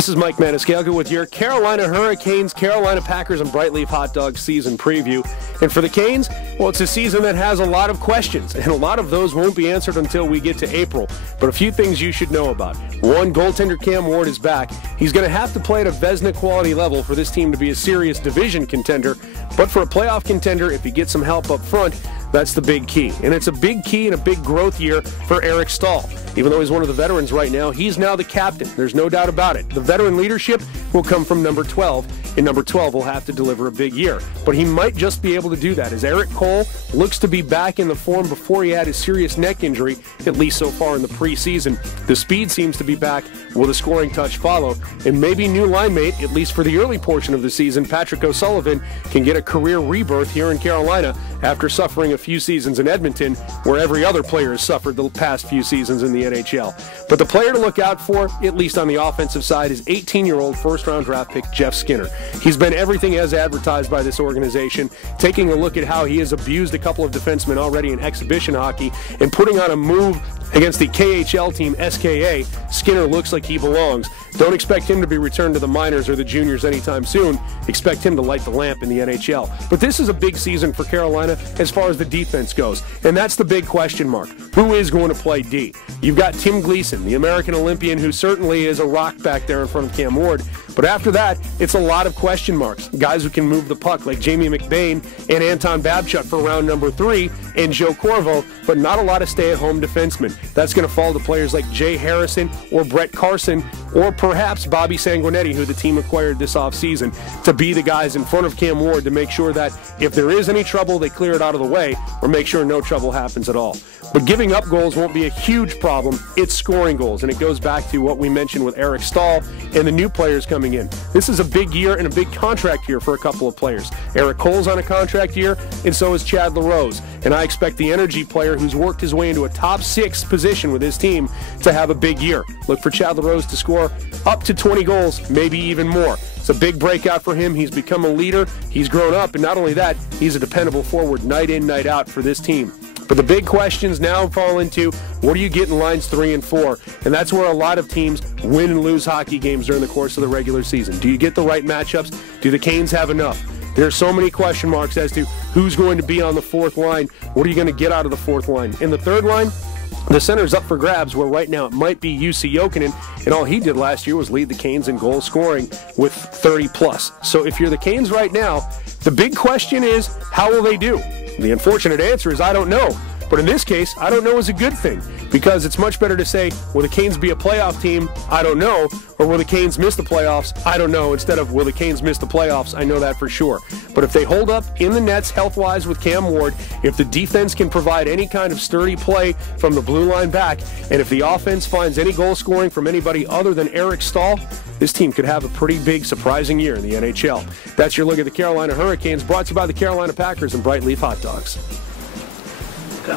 This is Mike Maniscalco with your Carolina Hurricanes, Carolina Packers, and Bright Leaf Hot Dog season preview. And for the Canes, well, it's a season that has a lot of questions, and a lot of those won't be answered until we get to April. But a few things you should know about. One, goaltender Cam Ward is back. He's going to have to play at a Vezina quality level for this team to be a serious division contender. But for a playoff contender, if he gets some help up front, that's the big key. And it's a big key and a big growth year for Eric Staal. Even though he's one of the veterans right now, he's now the captain. There's no doubt about it. The veteran leadership will come from number 12, and number 12 will have to deliver a big year. But he might just be able to do that, as Eric Cole looks to be back in the form before he had his serious neck injury, at least so far in the preseason. The speed seems to be back. Will the scoring touch follow? And maybe new line mate, at least for the early portion of the season, Patrick O'Sullivan, can get a career rebirth here in Carolina after suffering a few seasons in Edmonton, where every other player has suffered the past few seasons in the NHL. But the player to look out for, at least on the offensive side, is 18-year-old first-round draft pick Jeff Skinner. He's been everything as advertised by this organization, taking a look at how he has abused a couple of defensemen already in exhibition hockey and putting on a move against the KHL team SKA. Skinner looks like he belongs. Don't expect him to be returned to the minors or the juniors anytime soon. Expect him to light the lamp in the NHL. But this is a big season for Carolina as far as the defense goes, and that's the big question mark. Who is going to play D? You've got Tim Gleason, the American Olympian, who certainly is a rock back there in front of Cam Ward. But after that, it's a lot of question marks. Guys who can move the puck like Jamie McBain and Anton Babchuk for round number 3 and Joe Corvo, but not a lot of stay-at-home defensemen. That's going to fall to players like Jay Harrison or Brett Carson or perhaps Bobby Sanguinetti, who the team acquired this offseason, to be the guys in front of Cam Ward to make sure that if there is any trouble, they clear it out of the way or make sure no trouble happens at all. But giving up goals won't be a huge problem. It's scoring goals, and it goes back to what we mentioned with Eric Staal and the new players coming in. This is a big year and a big contract year for a couple of players. Eric Cole's on a contract year, and so is Chad LaRose. And I expect the energy player who's worked his way into a top 6 position with his team to have a big year. Look for Chad LaRose to score up to 20 goals, maybe even more. It's a big breakout for him. He's become a leader. He's grown up, and not only that, he's a dependable forward night in, night out for this team. But the big questions now fall into, what do you get in lines 3 and 4? And that's where a lot of teams win and lose hockey games during the course of the regular season. Do you get the right matchups? Do the Canes have enough? There are so many question marks as to who's going to be on the fourth line. What are you going to get out of the fourth line? In the third line, the center's up for grabs, where right now it might be Jussi Jokinen, and all he did last year was lead the Canes in goal scoring with 30+. So if you're the Canes right now, the big question is, how will they do? The unfortunate answer is, I don't know. But in this case, I don't know is a good thing, because it's much better to say, will the Canes be a playoff team? I don't know. Or will the Canes miss the playoffs? I don't know. Instead of, will the Canes miss the playoffs? I know that for sure. But if they hold up in the nets health-wise with Cam Ward, if the defense can provide any kind of sturdy play from the blue line back, and if the offense finds any goal scoring from anybody other than Eric Staal, this team could have a pretty big, surprising year in the NHL. That's your look at the Carolina Hurricanes, brought to you by the Carolina Packers and Bright Leaf Hot Dogs. Go.